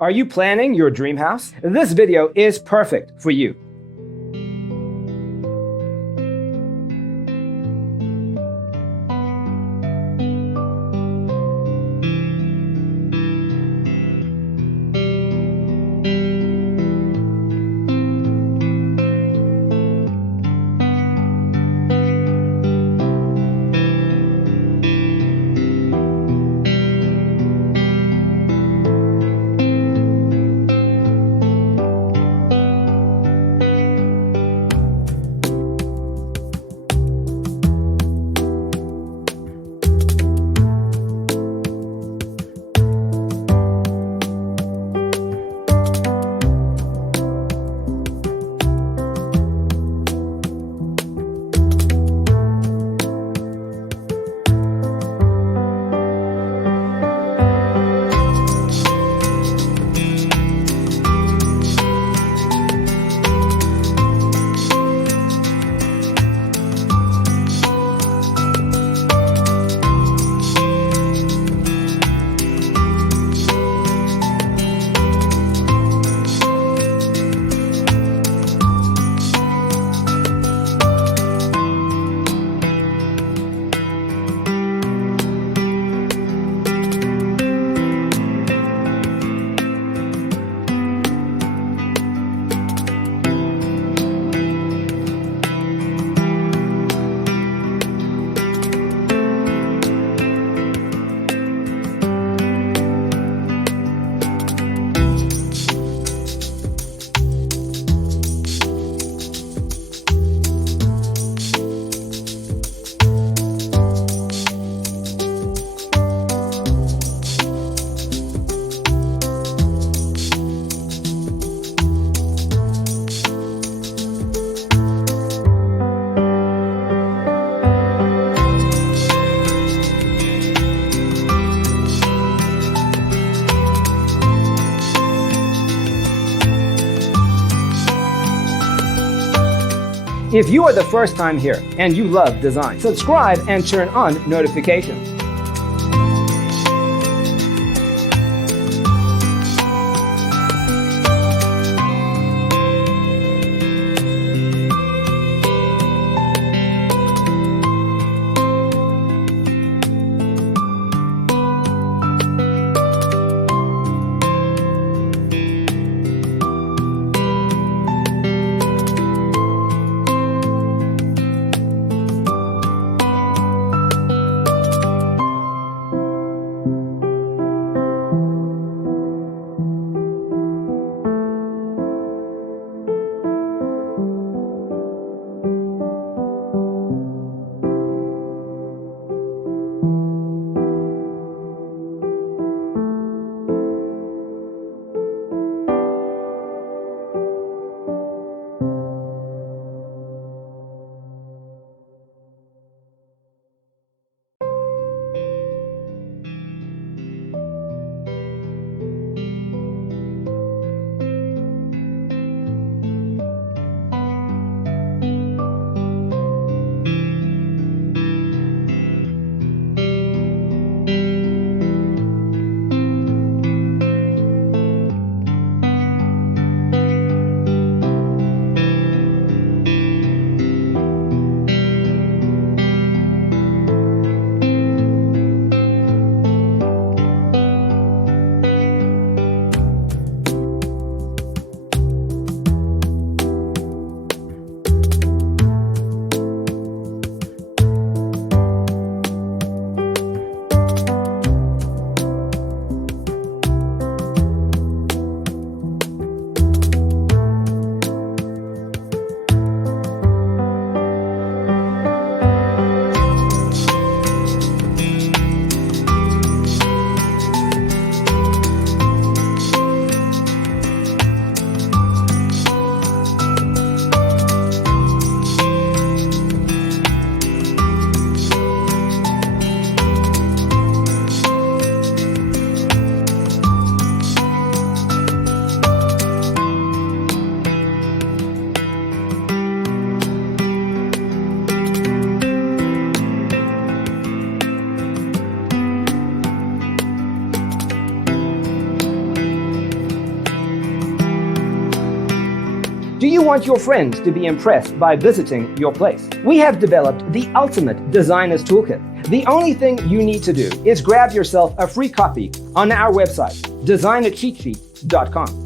Are you planning your dream house? This video is perfect for you. If you are the first time here and you love design, subscribe and turn on notifications. Do you want your friends to be impressed by visiting your place? We have developed the ultimate designer's toolkit. The only thing you need to do is grab yourself a free copy on our website, designercheatsheet.com.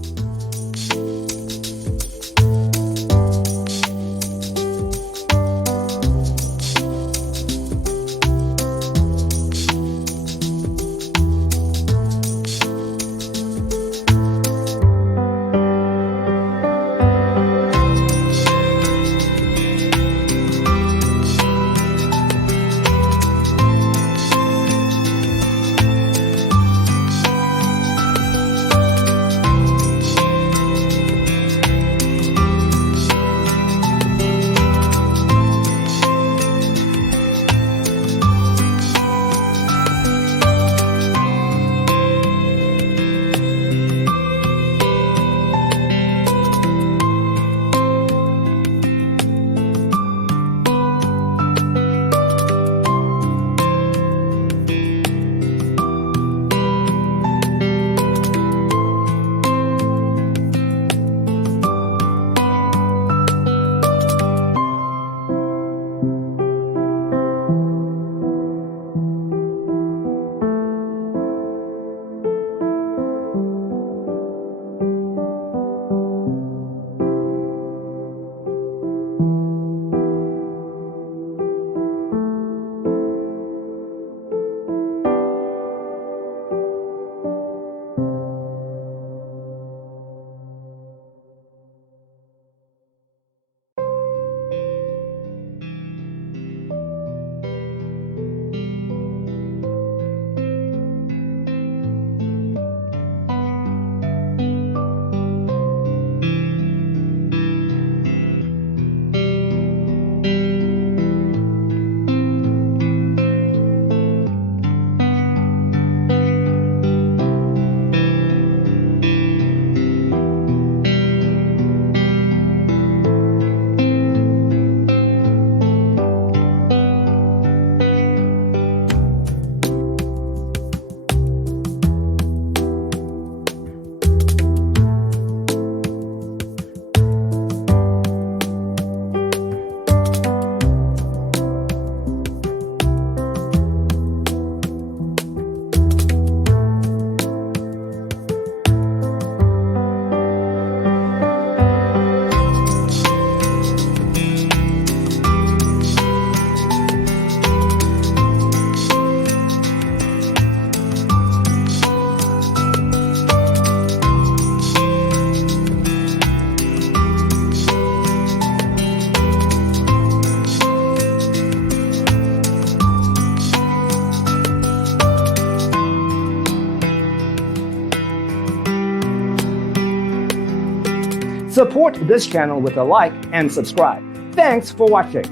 Support this channel with a like and subscribe. Thanks for watching.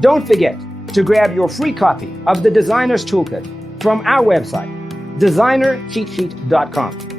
Don't forget to grab your free copy of the Designer's Toolkit from our website, designercheatsheet.com.